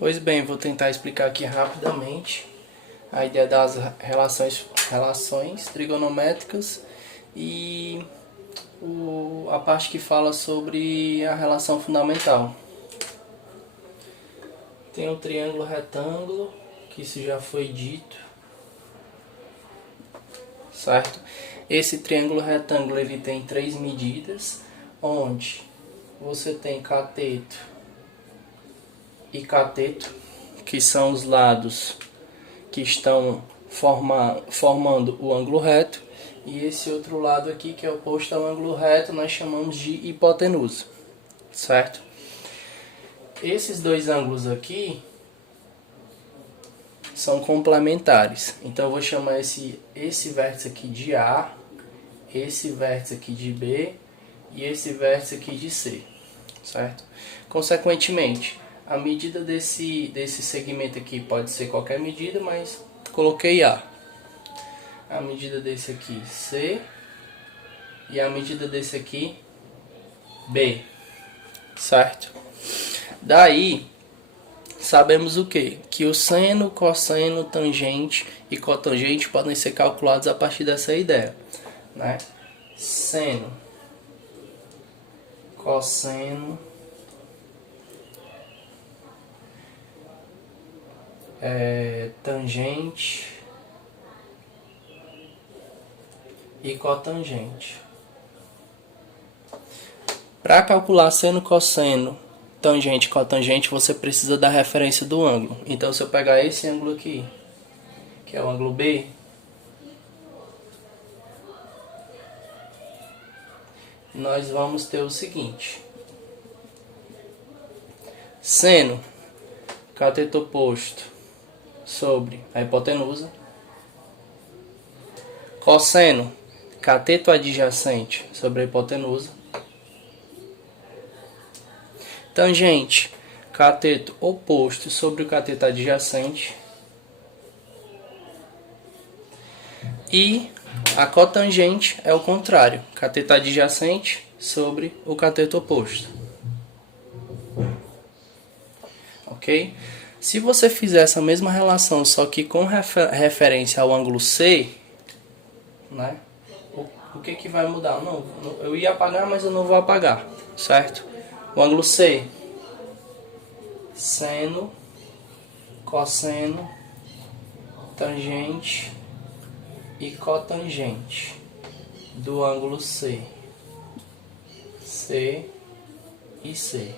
Pois bem, vou tentar explicar aqui rapidamente a ideia das relações trigonométricas e a parte que fala sobre a relação fundamental. Tem o triângulo retângulo, que isso já foi dito, certo? Esse triângulo retângulo ele tem 3 medidas, onde você tem cateto e cateto, que são os lados que estão formando o ângulo reto, e esse outro lado aqui, que é oposto ao ângulo reto, nós chamamos de hipotenusa, certo? Esses dois ângulos aqui são complementares, então eu vou chamar esse vértice aqui de A, esse vértice aqui de B e esse vértice aqui de C, certo? Consequentemente, a medida desse segmento aqui pode ser qualquer medida, mas coloquei A. A medida desse aqui, C. E a medida desse aqui, B. Certo? Daí, sabemos o quê? Que o seno, cosseno, tangente e cotangente podem ser calculados a partir dessa ideia, né? Seno, cosseno, tangente e cotangente. Para calcular seno, cosseno, tangente e cotangente, você precisa da referência do ângulo. Então, se eu pegar esse ângulo aqui, que é o ângulo B, nós vamos ter o seguinte: seno, cateto oposto sobre a hipotenusa, cosseno, cateto adjacente sobre a hipotenusa, tangente, cateto oposto sobre o cateto adjacente, e a cotangente é o contrário, cateto adjacente sobre o cateto oposto. Ok? Se você fizer essa mesma relação, só que com referência ao ângulo C, né? O que vai mudar? Não, eu ia apagar, mas eu não vou apagar, certo? O ângulo C, seno, cosseno, tangente e cotangente do ângulo C, C e C.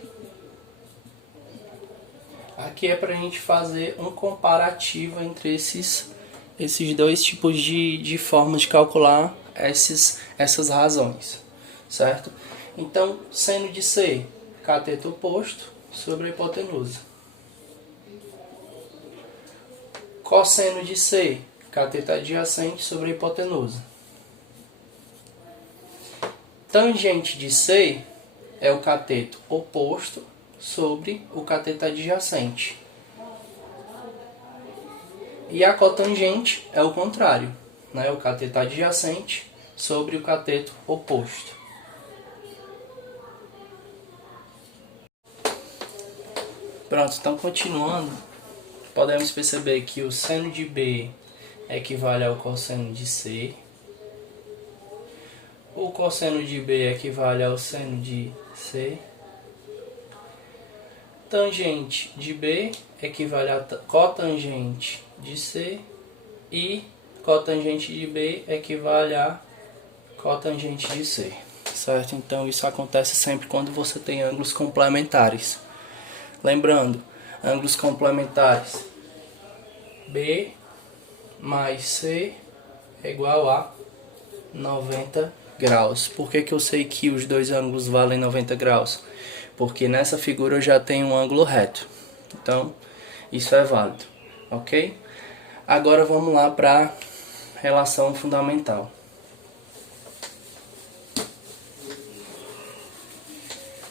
Aqui é para a gente fazer um comparativo entre esses dois tipos de formas de calcular essas razões, certo? Então, seno de C, cateto oposto sobre a hipotenusa. Cosseno de C, cateto adjacente sobre a hipotenusa. Tangente de C é o cateto oposto sobre o cateto adjacente. E a cotangente é o contrário, né? O cateto adjacente sobre o cateto oposto. Pronto, então continuando, podemos perceber que o seno de B equivale ao cosseno de C. O cosseno de B equivale ao seno de C. Tangente de B equivale a cotangente de C. E cotangente de B equivale a cotangente de C. Certo? Então isso acontece sempre quando você tem ângulos complementares. Lembrando, ângulos complementares, B mais C é igual a 90 graus. Por que eu sei que os dois ângulos valem 90 graus? Porque nessa figura eu já tenho um ângulo reto. Então, isso é válido, ok? Agora vamos lá para a relação fundamental.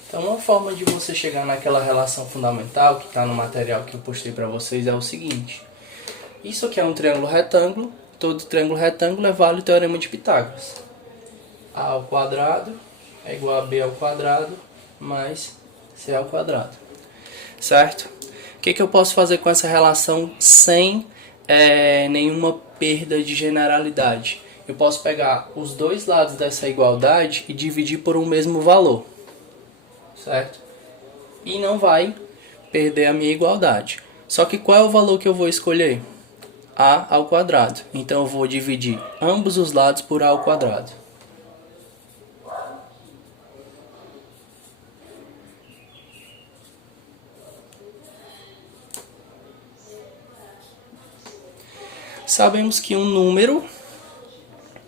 Então, uma forma de você chegar naquela relação fundamental que está no material que eu postei para vocês é o seguinte. Isso aqui é um triângulo retângulo. Todo triângulo retângulo vale o teorema de Pitágoras. A ao quadrado é igual a B ao quadrado mais C ao quadrado. Certo? que eu posso fazer com essa relação sem nenhuma perda de generalidade? Eu posso pegar os dois lados dessa igualdade e dividir por um mesmo valor, certo? E não vai perder a minha igualdade. Só que qual é o valor que eu vou escolher? A ao quadrado. Então eu vou dividir ambos os lados por a ao quadrado. Sabemos que um número,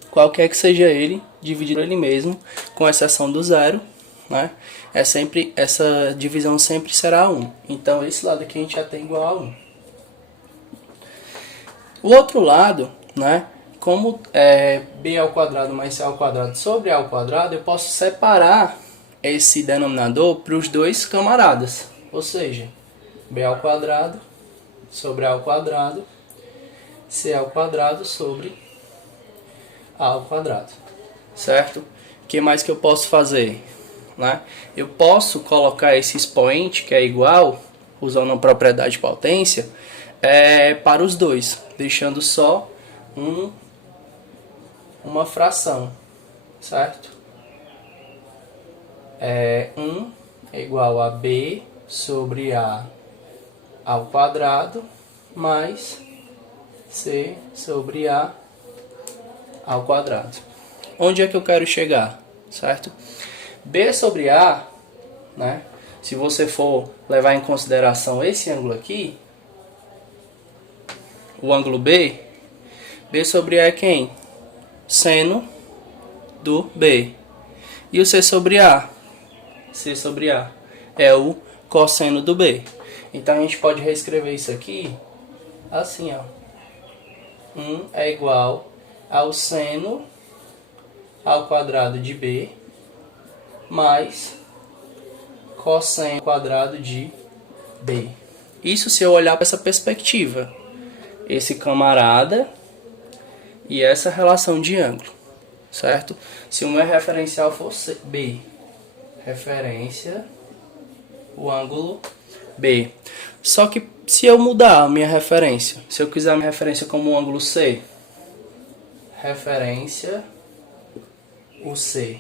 qualquer que seja ele, dividido ele mesmo, com exceção do zero, né? Essa divisão sempre será 1. Então esse lado aqui a gente já tem igual a 1. O outro lado, né? Como é b ao quadrado mais c ao quadrado sobre a ao quadrado, eu posso separar esse denominador para os dois camaradas. Ou seja, b ao quadrado sobre a ao quadrado, c ao quadrado sobre a ao quadrado. Certo? O que mais que eu posso fazer? Né? Eu posso colocar esse expoente, que é igual, usando a propriedade de potência, para os dois, deixando só uma fração, certo? 1 é igual a b sobre a ao quadrado mais c sobre a ao quadrado. Onde é que eu quero chegar, certo? B sobre A, né? Se você for levar em consideração esse ângulo aqui, o ângulo B, B sobre A é quem? Seno do B. E o C sobre A? C sobre A é o cosseno do B. Então a gente pode reescrever isso aqui assim, ó. 1 é igual ao seno ao quadrado de B mais cosseno ao quadrado de B. Isso se eu olhar para essa perspectiva. Esse camarada e essa relação de ângulo, certo? Se o meu referencial fosse B, referência, o ângulo B. Só que se eu mudar a minha referência, se eu quiser a minha referência como o ângulo C, referência, o C.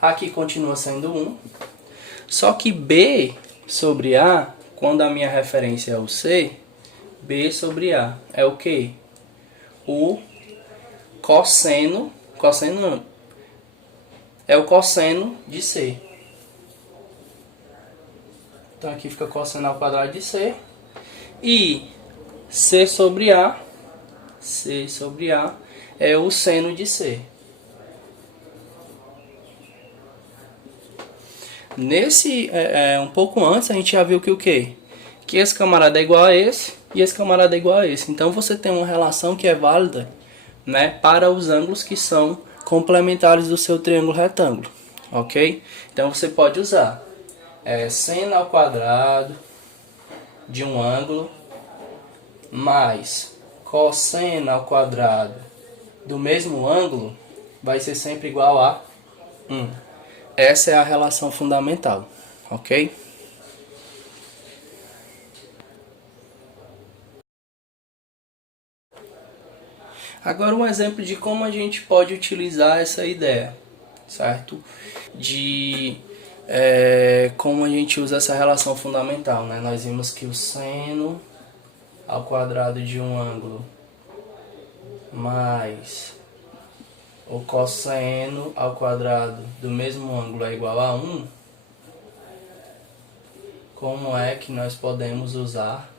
Aqui continua sendo 1. Só que B sobre A, quando a minha referência é o C, B sobre A é o quê? O cosseno não, é o cosseno de C. Então aqui fica cosseno ao quadrado de C. E C sobre A é o seno de C. Nesse, um pouco antes, a gente já viu que o quê? Que esse camarada é igual a esse e esse camarada é igual a esse. Então você tem uma relação que é válida, né, para os ângulos que são complementares do seu triângulo retângulo. Ok? Então você pode usar seno ao quadrado de um ângulo mais cosseno ao quadrado do mesmo ângulo vai ser sempre igual a 1. Essa é a relação fundamental, ok? Agora um exemplo de como a gente pode utilizar essa ideia, certo? De como a gente usa essa relação fundamental, né? Nós vimos que o seno ao quadrado de um ângulo mais o cosseno ao quadrado do mesmo ângulo é igual a 1. Como é que nós podemos usar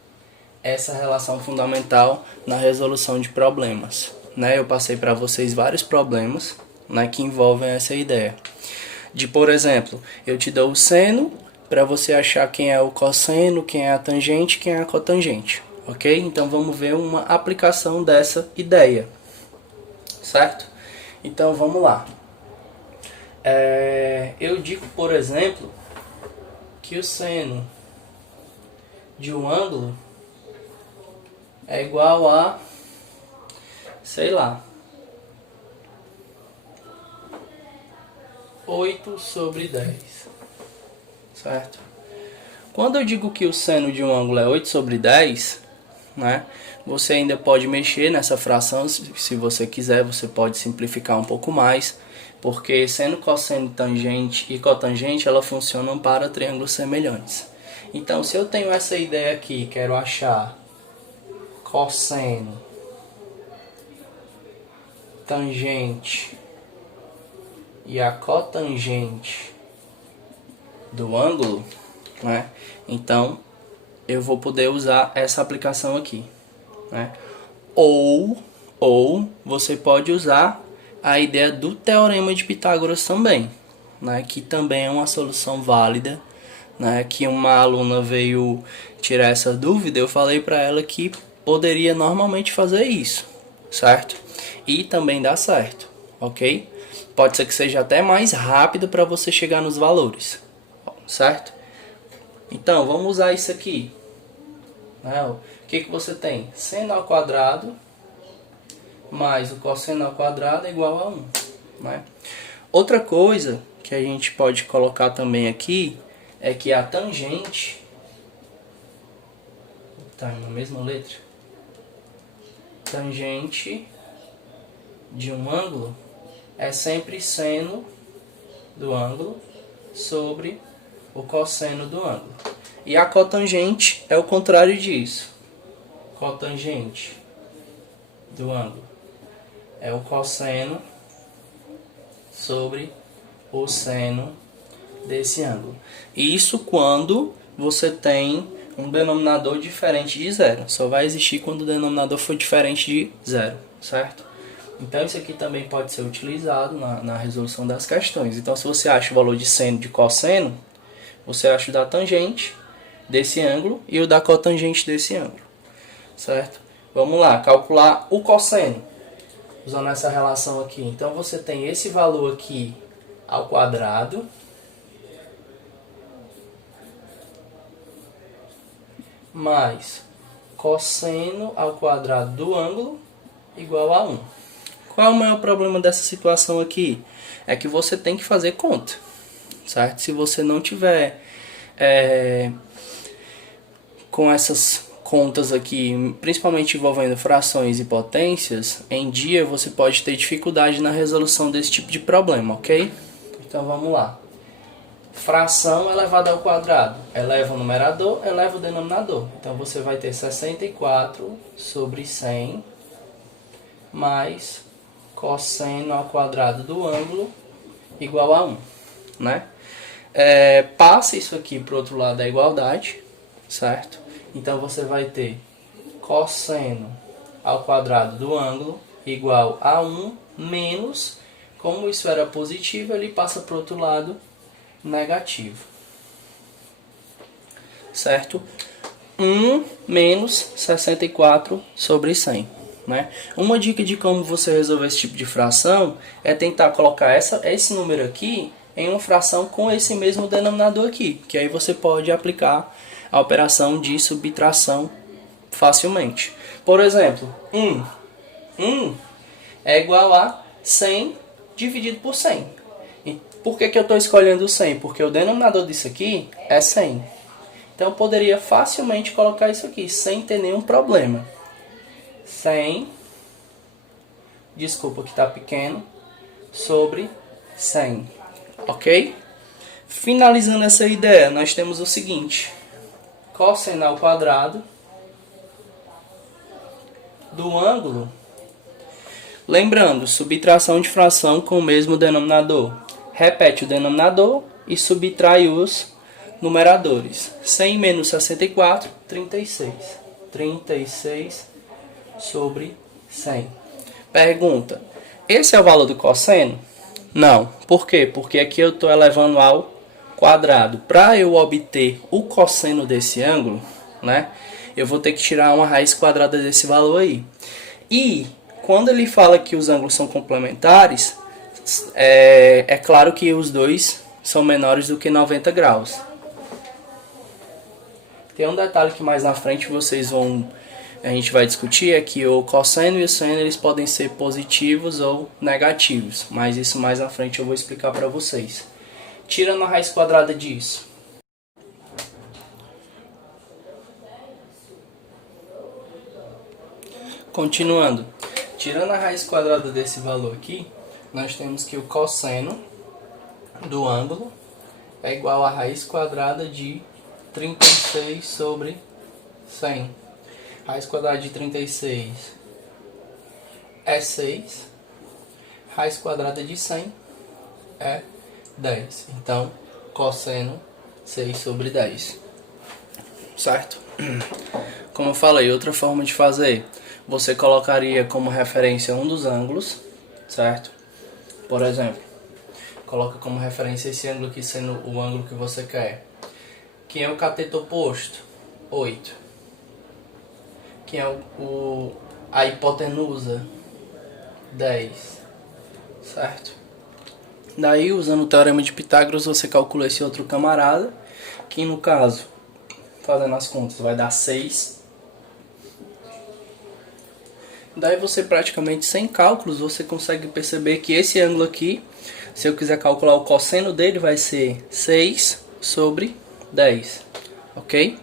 essa relação fundamental na resolução de problemas? Né? Eu passei para vocês vários problemas, né, que envolvem essa ideia. De, por exemplo, eu te dou o seno para você achar quem é o cosseno, quem é a tangente, quem é a cotangente. Ok? Então vamos ver uma aplicação dessa ideia. Certo? Então vamos lá. Eu digo, por exemplo, que o seno de um ângulo é igual a, sei lá, 8 sobre 10. Certo? Quando eu digo que o seno de um ângulo é 8 sobre 10, né, você ainda pode mexer nessa fração, se você quiser, você pode simplificar um pouco mais, porque seno, cosseno, tangente e cotangente, elas funcionam para triângulos semelhantes. Então, se eu tenho essa ideia aqui, quero achar cosseno, tangente e a cotangente do ângulo, né? Então eu vou poder usar essa aplicação aqui, né? Ou você pode usar a ideia do teorema de Pitágoras também, né? Que também é uma solução válida, né? Que uma aluna veio tirar essa dúvida, eu falei para ela que poderia normalmente fazer isso, certo? E também dá certo, ok? Pode ser que seja até mais rápido para você chegar nos valores, certo? Então, vamos usar isso aqui. O que você tem? Seno ao quadrado mais o cosseno ao quadrado é igual a 1. Né? Outra coisa que a gente pode colocar também aqui é que a tangente, tá na mesma letra, tangente de um ângulo é sempre seno do ângulo sobre o cosseno do ângulo. E a cotangente é o contrário disso. Cotangente do ângulo é o cosseno sobre o seno desse ângulo. Isso quando você tem um denominador diferente de zero. Só vai existir quando o denominador for diferente de zero, certo? Então isso aqui também pode ser utilizado na resolução das questões. Então se você acha o valor de seno de cosseno, você acha o da tangente desse ângulo e o da cotangente desse ângulo, certo? Vamos lá, calcular o cosseno, usando essa relação aqui. Então você tem esse valor aqui ao quadrado mais cosseno ao quadrado do ângulo igual a 1. Qual é o maior problema dessa situação aqui? É que você tem que fazer conta, certo? Se você não tiver com essas contas aqui, principalmente envolvendo frações e potências, em dia você pode ter dificuldade na resolução desse tipo de problema, ok? Então vamos lá. Fração elevada ao quadrado eleva o numerador, eleva o denominador. Então você vai ter 64 sobre 100 mais cosseno ao quadrado do ângulo igual a 1, né? Passa isso aqui para o outro lado da igualdade, certo? Então você vai ter cosseno ao quadrado do ângulo igual a 1 menos, como isso era positivo, ele passa para o outro lado negativo, certo? 1 menos 64 sobre 100. Né? Uma dica de como você resolver esse tipo de fração é tentar colocar esse número aqui em uma fração com esse mesmo denominador aqui, que aí você pode aplicar a operação de subtração facilmente. Por exemplo, 1 é igual a 100 dividido por 100. E por que eu estou escolhendo 100? Porque o denominador disso aqui é 100. Então eu poderia facilmente colocar isso aqui, sem ter nenhum problema. 100, desculpa que está pequeno, sobre 100, ok? Finalizando essa ideia, nós temos o seguinte: cosseno ao quadrado do ângulo, lembrando, subtração de fração com o mesmo denominador, repete o denominador e subtrai os numeradores. 100 menos 64, 36. 36 sobre 100. Pergunta: esse é o valor do cosseno? Não. Por quê? Porque aqui eu estou elevando ao quadrado. Para eu obter o cosseno desse ângulo, né, eu vou ter que tirar uma raiz quadrada desse valor aí. E quando ele fala que os ângulos são complementares, é claro que os dois são menores do que 90 graus. Tem um detalhe que mais na frente a gente vai discutir, é que o cosseno e o seno eles podem ser positivos ou negativos, mas isso mais na frente eu vou explicar para vocês. Tirando a raiz quadrada disso, Continuando, tirando a raiz quadrada desse valor aqui, nós temos que o cosseno do ângulo é igual a raiz quadrada de 36 sobre 100. Raiz quadrada de 36 é 6. Raiz quadrada de 100 é 10. Então, cosseno 6 sobre 10. Certo? Como eu falei, outra forma de fazer, você colocaria como referência um dos ângulos, certo? Por exemplo, coloca como referência esse ângulo aqui sendo o ângulo que você quer. Quem é o cateto oposto? 8. Quem é a hipotenusa? 10. Certo? Daí, usando o teorema de Pitágoras, você calcula esse outro camarada, que no caso, fazendo as contas, vai dar 6. Daí você praticamente sem cálculos, você consegue perceber que esse ângulo aqui, se eu quiser calcular o cosseno dele, vai ser 6 sobre 10. Ok?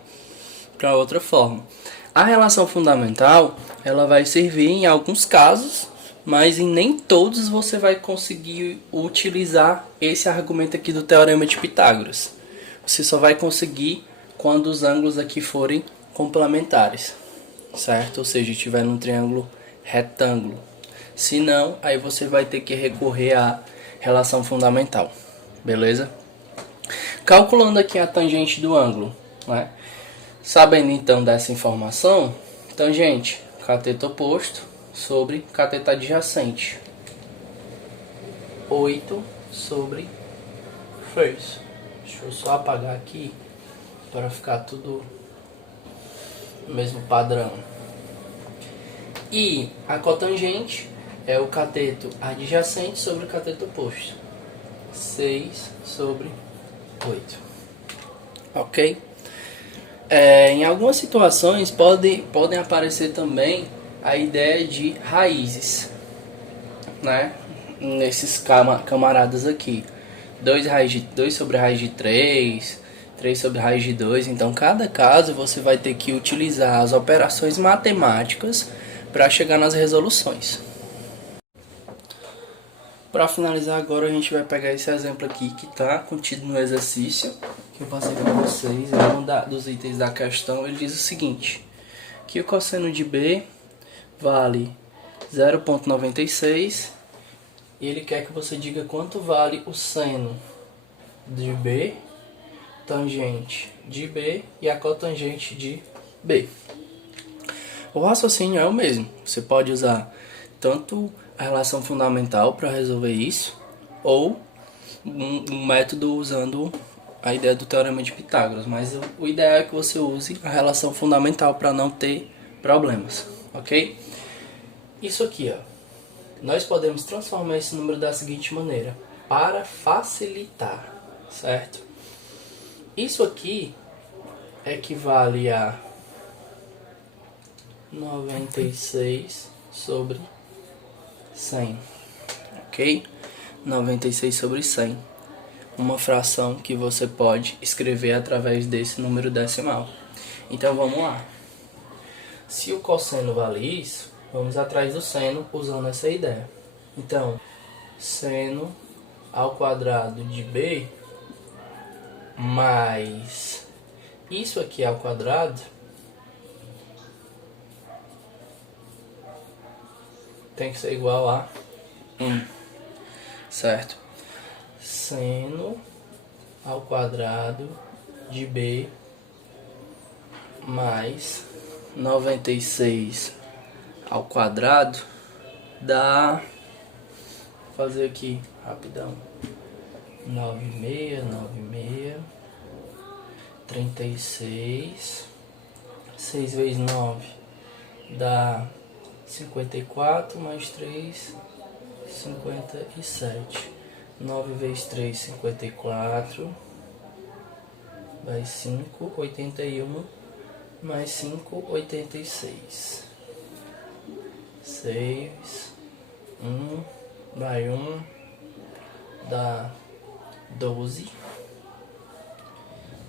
Para outra forma. A relação fundamental, ela vai servir em alguns casos, mas em nem todos você vai conseguir utilizar esse argumento aqui do teorema de Pitágoras. Você só vai conseguir quando os ângulos aqui forem complementares, certo? Ou seja, estiver num triângulo retângulo. Se não, aí você vai ter que recorrer à relação fundamental, beleza? Calculando aqui a tangente do ângulo, né? Sabendo então dessa informação, tangente, cateto oposto sobre cateto adjacente. 8 sobre 3. Deixa eu só apagar aqui para ficar tudo no mesmo padrão. E a cotangente é o cateto adjacente sobre o cateto oposto. 6 sobre 8. Ok? Em algumas situações podem aparecer também a ideia de raízes, né? Nesses camaradas aqui. 2 sobre raiz de 3, 3 sobre raiz de 2. Então, cada caso você vai ter que utilizar as operações matemáticas para chegar nas resoluções. Para finalizar agora, a gente vai pegar esse exemplo aqui que está contido no exercício que eu passei para vocês. Um dos itens da questão, ele diz o seguinte, que o cosseno de B vale 0,96 e ele quer que você diga quanto vale o seno de B, tangente de B e a cotangente de B. O raciocínio é o mesmo. Você pode usar tanto a relação fundamental para resolver isso, ou um método usando a ideia do teorema de Pitágoras. Mas o ideal é que você use a relação fundamental para não ter problemas, ok? Isso aqui, ó, nós podemos transformar esse número da seguinte maneira, para facilitar, certo? Isso aqui equivale a 96 sobre 100, ok? 96 sobre 100. Uma fração que você pode escrever através desse número decimal. Então vamos lá. Se o cosseno vale isso, vamos atrás do seno usando essa ideia. Então, seno ao quadrado de B mais isso aqui ao quadrado tem que ser igual a 1, certo? Seno ao quadrado de B mais 96 ao quadrado dá, vou fazer aqui rapidão, 96, 36, 6 vezes 9 dá 54, mais 3, 57. 9 vezes 3, 54. Mais 5, 81. Mais 5, 86. 6, 1, vai 1, dá 12.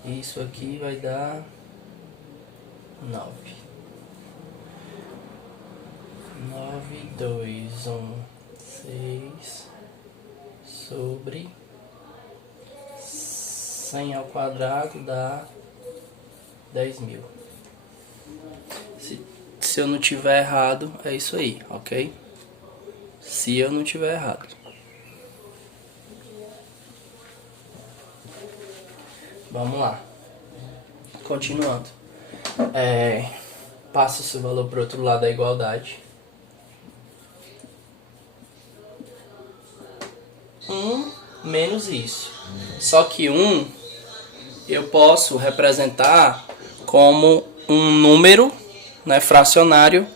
Isso aqui vai dar 9. 9.216 sobre 100 ao quadrado dá 10.000. Se eu não tiver errado, é isso aí, ok? Se eu não tiver errado. Vamos lá. Continuando. Passa esse valor para o outro lado da igualdade. 1 menos isso. Só que 1 eu posso representar como um número, né, fracionário,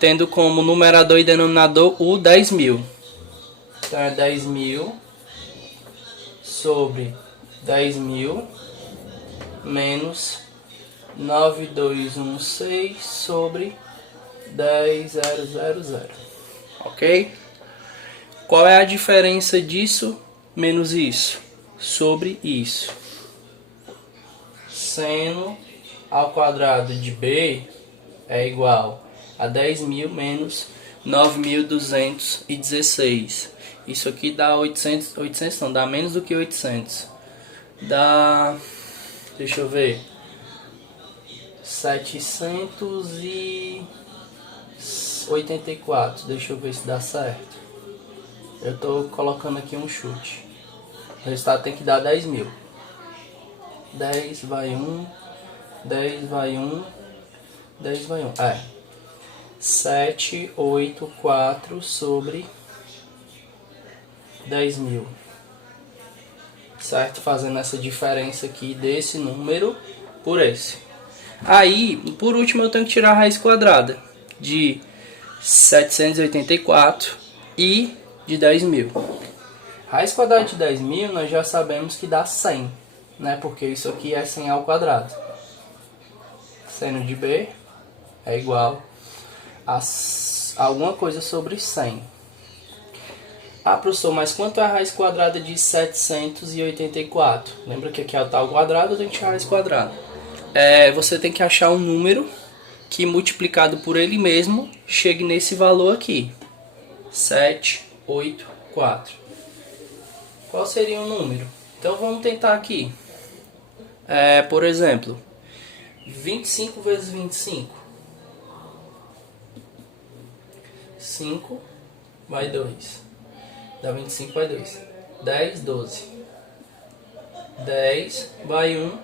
tendo como numerador e denominador o 10.000. Então é 10.000 sobre 10.000 menos 9.216 sobre 10.000. Ok? Qual é a diferença disso menos isso? Sobre isso. Seno ao quadrado de B é igual a 10.000 menos 9.216. Isso aqui dá 800 não, dá menos do que 800. Dá, deixa eu ver, 784. Deixa eu ver se dá certo. Eu tô colocando aqui um chute. O resultado tem que dar 10.000. 10 vai 1, 10 vai 1, 10 vai 1. 784 sobre 10.000. Certo? Fazendo essa diferença aqui desse número por esse. Aí, por último, eu tenho que tirar a raiz quadrada de 784 e de 10.000. Raiz quadrada de 10.000 nós já sabemos que dá 100, né? Porque isso aqui é 100 ao quadrado. Seno de B é igual a alguma coisa sobre 100. Professor, mas quanto é a raiz quadrada de 784? Lembra que aqui é o tal quadrado, eu tenho que tirar a raiz quadrada. Você tem que achar um número que multiplicado por ele mesmo chegue nesse valor aqui. 784. Qual seria o número? Então vamos tentar aqui. Por exemplo, 25 vezes 25. 5 vai 2. Dá 25 vai 2. 10, 12. 10 vai 1,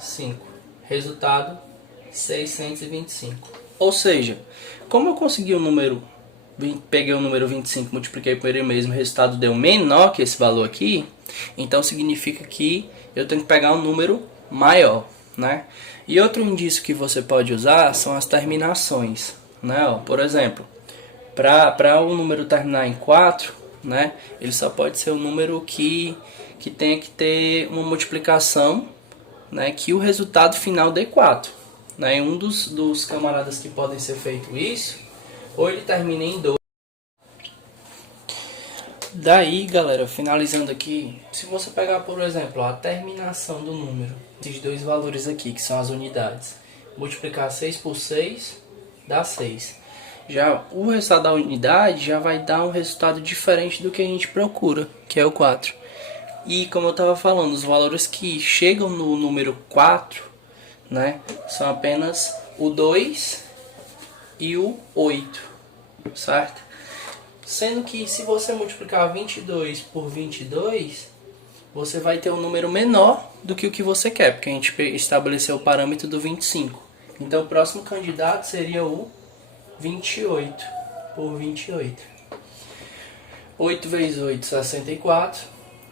5. Resultado, 625. Ou seja, como eu consegui o número, peguei o número 25, multipliquei por ele mesmo, o resultado deu menor que esse valor aqui, então significa que eu tenho que pegar um número maior, né? E outro indício que você pode usar são as terminações, né? Por exemplo, para o número terminar em 4, né, ele só pode ser um número que tenha que ter uma multiplicação, né, que o resultado final dê 4. Né? Um dos camaradas que podem ser feito isso, ou ele termina em 2. Daí, galera, finalizando aqui, se você pegar, por exemplo, a terminação do número, esses dois valores aqui, que são as unidades, multiplicar 6 por 6, dá 6. Já o resultado da unidade já vai dar um resultado diferente do que a gente procura, que é o 4. E como eu estava falando, os valores que chegam no número 4, né, são apenas o 2 e o 8, certo? Sendo que se você multiplicar 22 por 22, você vai ter um número menor do que o que você quer, porque a gente estabeleceu o parâmetro do 25. Então o próximo candidato seria o 28 por 28. 8 vezes 8, 64,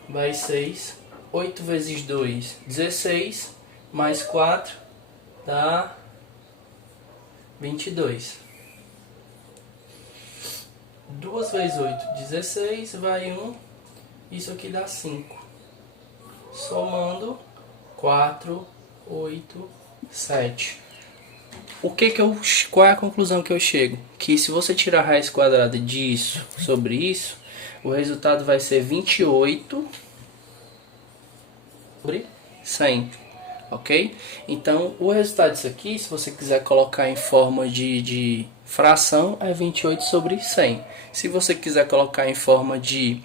vai 6. 8 vezes 2, 16, mais 4, dá 22. 2 vezes 8, 16, vai 1, isso aqui dá 5. Somando, 4, 8, 7. Qual é a conclusão que eu chego? Que se você tirar a raiz quadrada disso sobre isso, o resultado vai ser 28 sobre 100. ok? Então, o resultado disso aqui, se você quiser colocar em forma de fração, é 28 sobre 100. Se você quiser colocar em forma de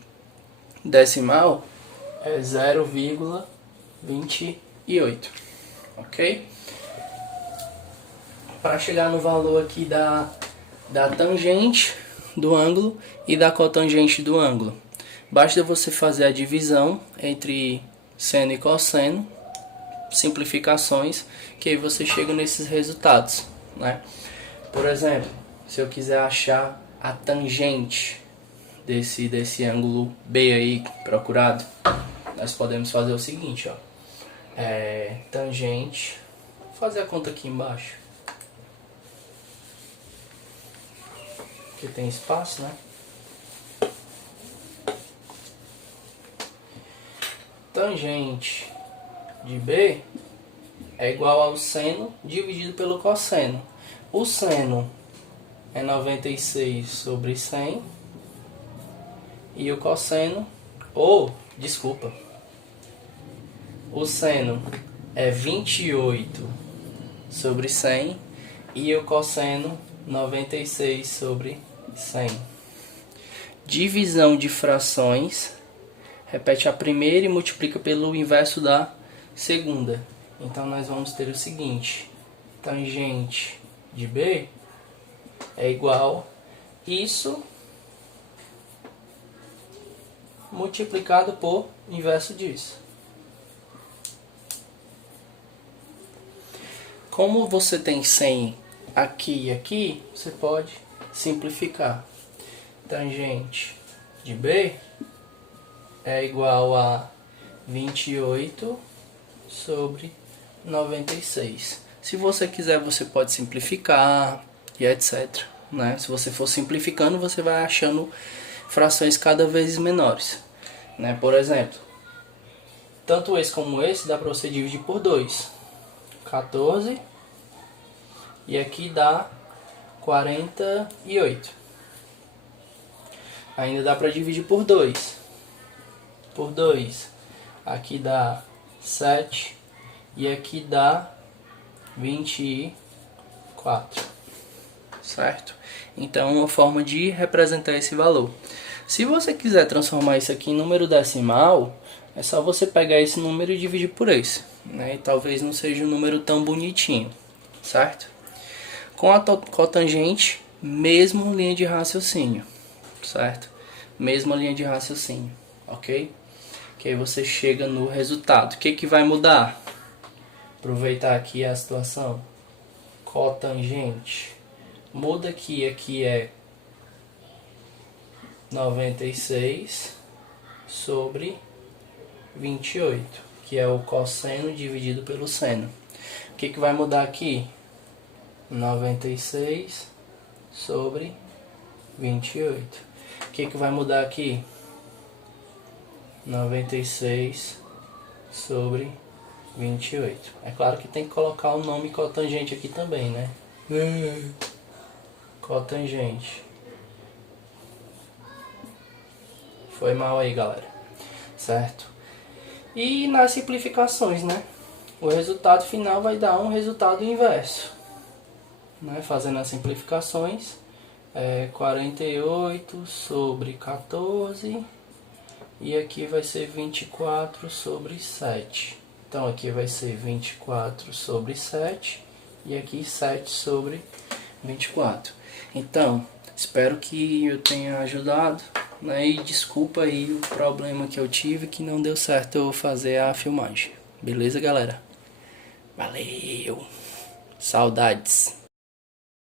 decimal, é 0,28, ok? Para chegar no valor aqui da tangente do ângulo e da cotangente do ângulo, basta você fazer a divisão entre seno e cosseno, simplificações, que aí você chega nesses resultados, né? Por exemplo, se eu quiser achar a tangente desse ângulo B aí procurado, nós podemos fazer o seguinte, ó. Tangente, vou fazer a conta aqui embaixo, que tem espaço, né? Tangente de B é igual ao seno dividido pelo cosseno. O seno é 96 sobre 100 e o cosseno, o seno é 28 sobre 100 e o cosseno 96 sobre 100. Divisão de frações, repete a primeira e multiplica pelo inverso da segunda. Então nós vamos ter o seguinte: tangente de B é igual isso multiplicado por inverso disso. Como você tem 100 aqui e aqui, você pode simplificar. Tangente de B é igual a 28 sobre 96. Se você quiser, você pode simplificar e etc, né? Se você for simplificando, você vai achando frações cada vez menores, né? Por exemplo, tanto esse como esse dá para você dividir por 2. 14 e aqui dá 48. Ainda dá para dividir por 2. Por 2. Aqui dá 7 e aqui dá 24. Certo? Então, uma forma de representar esse valor. Se você quiser transformar isso aqui em número decimal, é só você pegar esse número e dividir por esse, né? E talvez não seja um número tão bonitinho, certo? Com a cotangente, mesma linha de raciocínio, certo? Mesma linha de raciocínio, ok? Que aí você chega no resultado. O que vai mudar? Aproveitar aqui a situação. Cotangente. Muda aqui, aqui é 96 sobre 28, que é o cosseno dividido pelo seno. O que vai mudar aqui? 96 sobre 28. O que vai mudar aqui? 96 sobre 28. É claro que tem que colocar o nome cotangente aqui também, né? Cotangente. Foi mal aí, galera. Certo? E nas simplificações, né? O resultado final vai dar um resultado inverso, né? Fazendo as simplificações, 48 sobre 14 e aqui vai ser 24 sobre 7. Então aqui vai ser 24 sobre 7 e aqui 7 sobre 24. Então, espero que eu tenha ajudado, né? E desculpa aí o problema que eu tive, que não deu certo eu fazer a filmagem. Beleza, galera? Valeu! Saudades!